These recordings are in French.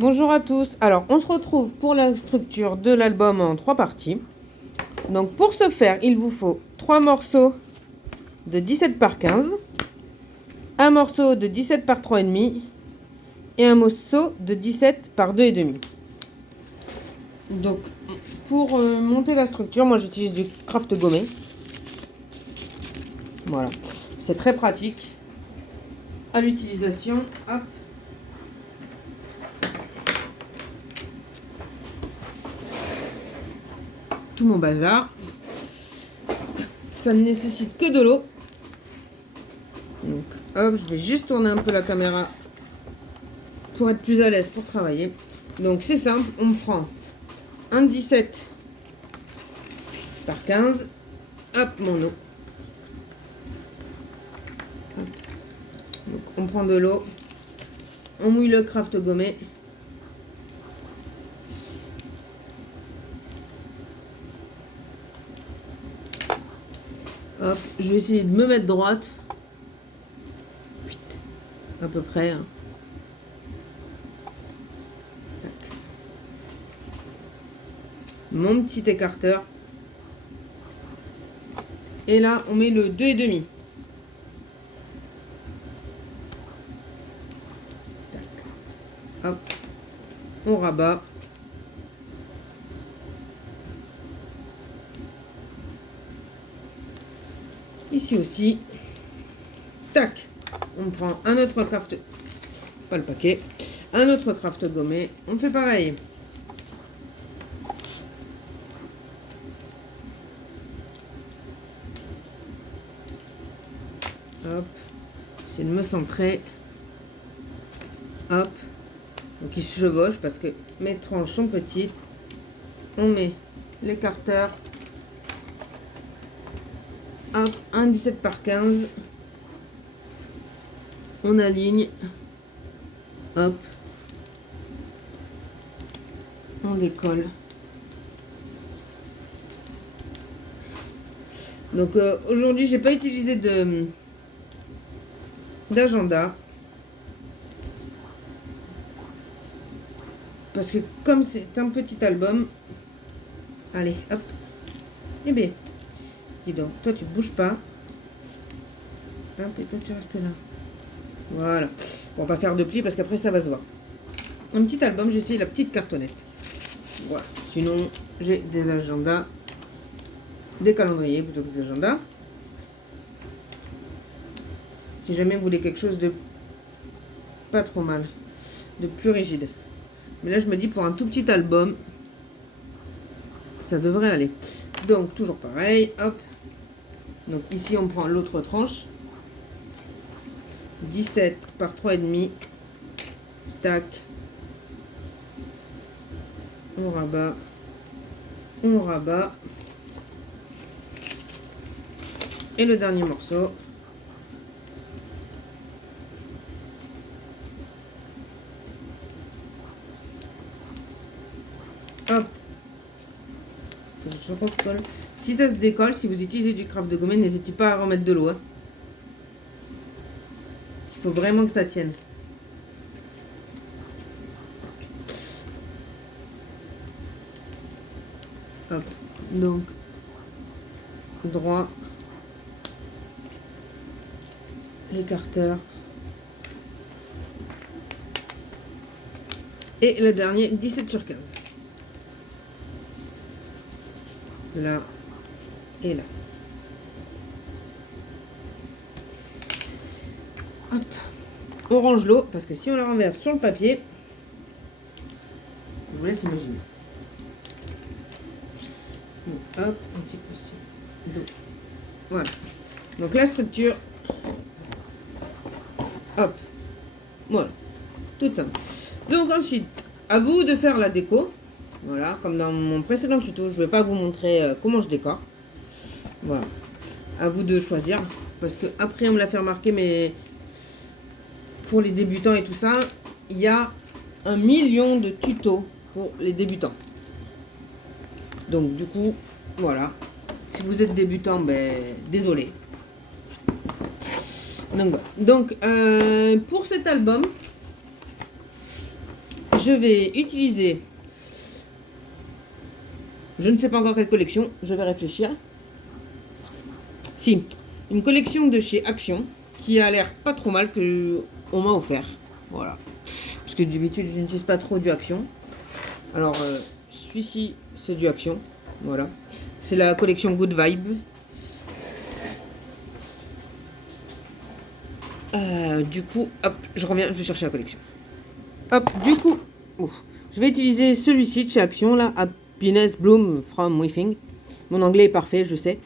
Bonjour à tous. Alors, on se retrouve pour la structure de l'album en 3 parties. Donc, pour ce faire, il vous faut 3 morceaux de 17 par 15, un morceau de 17 par 3,5 et un morceau de 17 par 2,5. Donc, pour monter la structure, moi j'utilise du craft gommé. Voilà, c'est très pratique à l'utilisation. Hop. Tout mon bazar. Ça ne nécessite que de l'eau. Donc hop, je vais juste tourner un peu la caméra pour être plus à l'aise pour travailler. Donc c'est simple, on prend un 17 par 15. Hop, mon eau. Hop. Donc on prend de l'eau. On mouille le craft gommé. Hop, je vais essayer de me mettre droite. À peu près. Hein. Mon petit écarteur. Et là, on met le 2,5. Hop, on rabat. Ici aussi. Tac. On prend un autre craft. Pas le paquet. Un autre craft gommé. On fait pareil. Hop. J'essaie de me centrer. Hop. Donc il se chevauche parce que mes tranches sont petites. On met l'écarteur. Hop, un 17 par 15. On aligne. Hop. On décolle. Donc aujourd'hui, j'ai pas utilisé d'agenda. Parce que comme c'est un petit album. Allez, hop. Eh bien. Dis donc, toi tu bouges pas. Hop, et toi tu restes là. Voilà. On va pas faire de plis parce qu'après ça va se voir. Un petit album, j'ai essayé la petite cartonnette. Voilà. Sinon, j'ai des agendas. Des calendriers plutôt que des agendas. Si jamais vous voulez quelque chose de pas trop mal. De plus rigide. Mais là, je me dis pour un tout petit album, ça devrait aller. Donc, toujours pareil. Hop. Donc ici, on prend l'autre tranche. 17 par 3,5. Tac. On rabat. On rabat. Et le dernier morceau. Hop. Je recolle. Si ça se décolle, si vous utilisez du craft de gommé, n'hésitez pas à remettre de l'eau. Hein. Il faut vraiment que ça tienne. Hop. Donc, droit. L'écarteur. Et le dernier, 17 sur 15. Là et là. Hop. On range l'eau parce que si on la renverse sur le papier, je vous laisse imaginer. Donc, hop, un petit peu ici d'eau. Voilà. Donc la structure. Hop. Voilà. Toute simple. Donc ensuite, à vous de faire la déco. Voilà, comme dans mon précédent tuto, je ne vais pas vous montrer comment je décore. Voilà. À vous de choisir. Parce que après, on me l'a fait remarquer, mais pour les débutants et tout ça, il y a 1 million de tutos pour les débutants. Donc du coup, voilà. Si vous êtes débutant, ben désolé. Donc, voilà. Donc pour cet album, je vais utiliser, je ne sais pas encore quelle collection, je vais réfléchir. Si, une collection de chez Action qui a l'air pas trop mal que on m'a offert. Voilà. Parce que d'habitude, je n'utilise pas trop du Action. Alors, celui-ci, c'est du Action. Voilà. C'est la collection Good Vibe. Du coup, hop, je reviens, je vais chercher la collection. Hop, du coup, je vais utiliser celui-ci de chez Action, là, Happiness Bloom from Within. Mon anglais est parfait, je sais.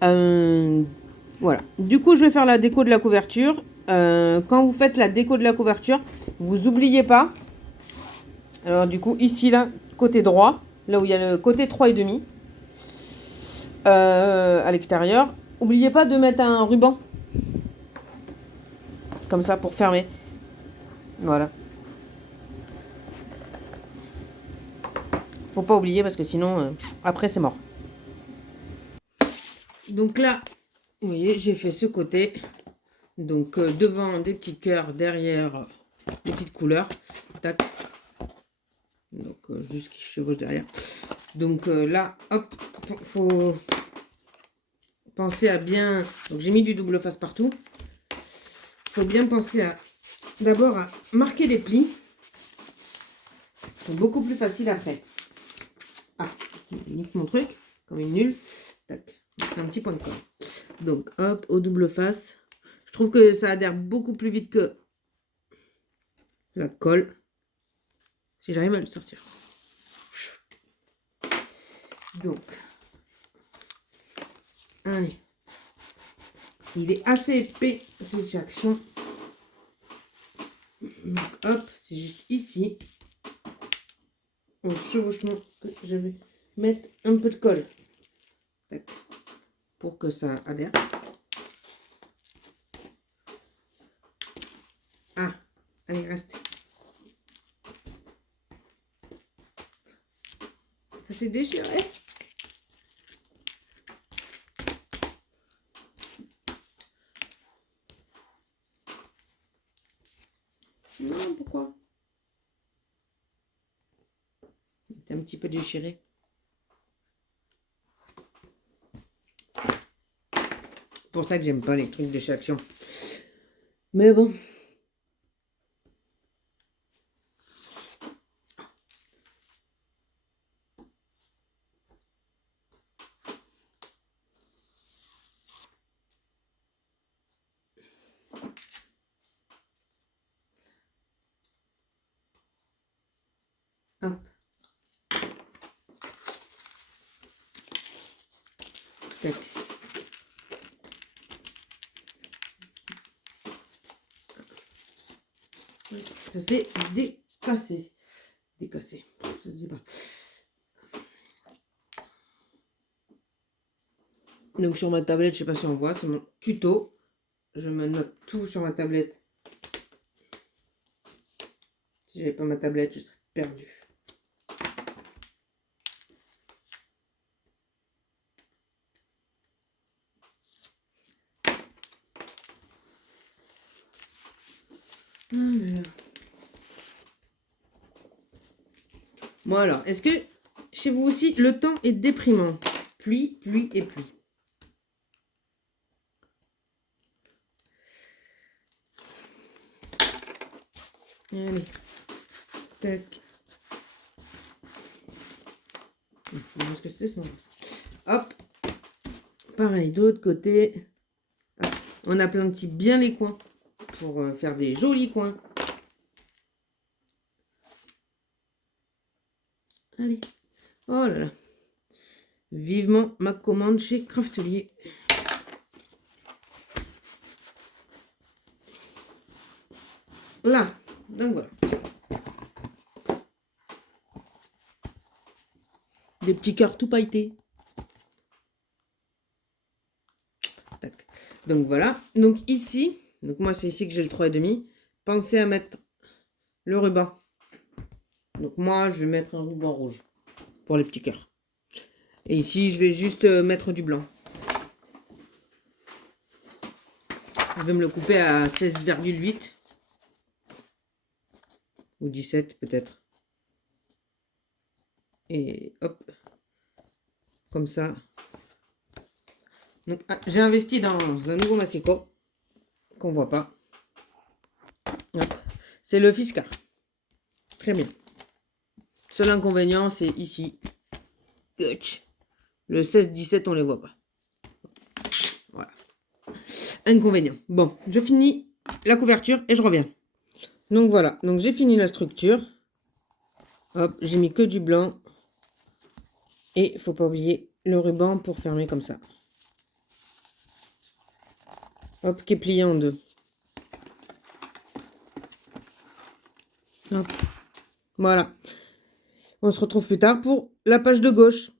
Voilà. Du coup, je vais faire la déco de la couverture. Quand vous faites la déco de la couverture, vous oubliez pas. Alors, du coup, ici, là, côté droit, là où il y a le côté 3,5, à l'extérieur, n'oubliez pas de mettre un ruban. Comme ça, pour fermer. Voilà. Faut pas oublier parce que sinon, après, c'est mort. Donc là, vous voyez, j'ai fait ce côté. Donc, devant, des petits cœurs, derrière, des petites couleurs. Tac. Donc, juste qui chevauche derrière. Donc, là, hop, faut penser à bien... Donc, j'ai mis du double face partout. Faut bien penser à... D'abord, à marquer les plis. C'est beaucoup plus facile après. Ah, je nique mon truc, comme une nulle. Tac, un petit point de colle. Donc, hop, au double face. Je trouve que ça adhère beaucoup plus vite que la colle. Si j'arrive à le sortir. Donc, allez. Il est assez épais, celui de chez Action. Donc, hop, c'est juste ici. Au chevauchement, je vais mettre un peu de colle. Tac. Pour que ça adhère. Ah, allez, reste. Ça s'est déchiré. Non, pourquoi? C'est un petit peu déchiré. C'est pour ça que j'aime pas les trucs de chez Action. Mais bon. Hop. Tac. Ça s'est décassé. Décassé. Ça se dit pas. Donc sur ma tablette, je sais pas si on voit, c'est mon tuto. Je me note tout sur ma tablette. Si j'avais pas ma tablette, je serais perdu. Bon alors, est-ce que chez vous aussi, le temps est déprimant? Pluie, pluie et pluie. Allez. Tac. Est-ce que c'était son... Hop. Pareil, de l'autre côté. Hop. On aplatit bien les coins pour faire des jolis coins. Allez. Oh là là. Vivement ma commande chez Craftelier. Là. Donc voilà. Des petits cœurs tout pailletés. Tac. Donc voilà. Donc ici, donc moi c'est ici que j'ai le 3,5. Pensez à mettre le ruban. Donc moi je vais mettre un ruban rouge pour les petits cœurs. Et ici je vais juste mettre du blanc. Je vais me le couper à 16,8. Ou 17 peut-être. Et hop. Comme ça. Donc, j'ai investi dans un nouveau massicot. Qu'on voit pas. C'est le Fiskars. Très bien. Seul inconvénient, c'est ici. Le 16-17, on les voit pas. Voilà. Inconvénient. Bon, je finis la couverture et je reviens. Donc voilà. Donc j'ai fini la structure. Hop, j'ai mis que du blanc. Et faut pas oublier le ruban pour fermer comme ça. Hop, qui est plié en deux. Hop. Voilà. On se retrouve plus tard pour la page de gauche.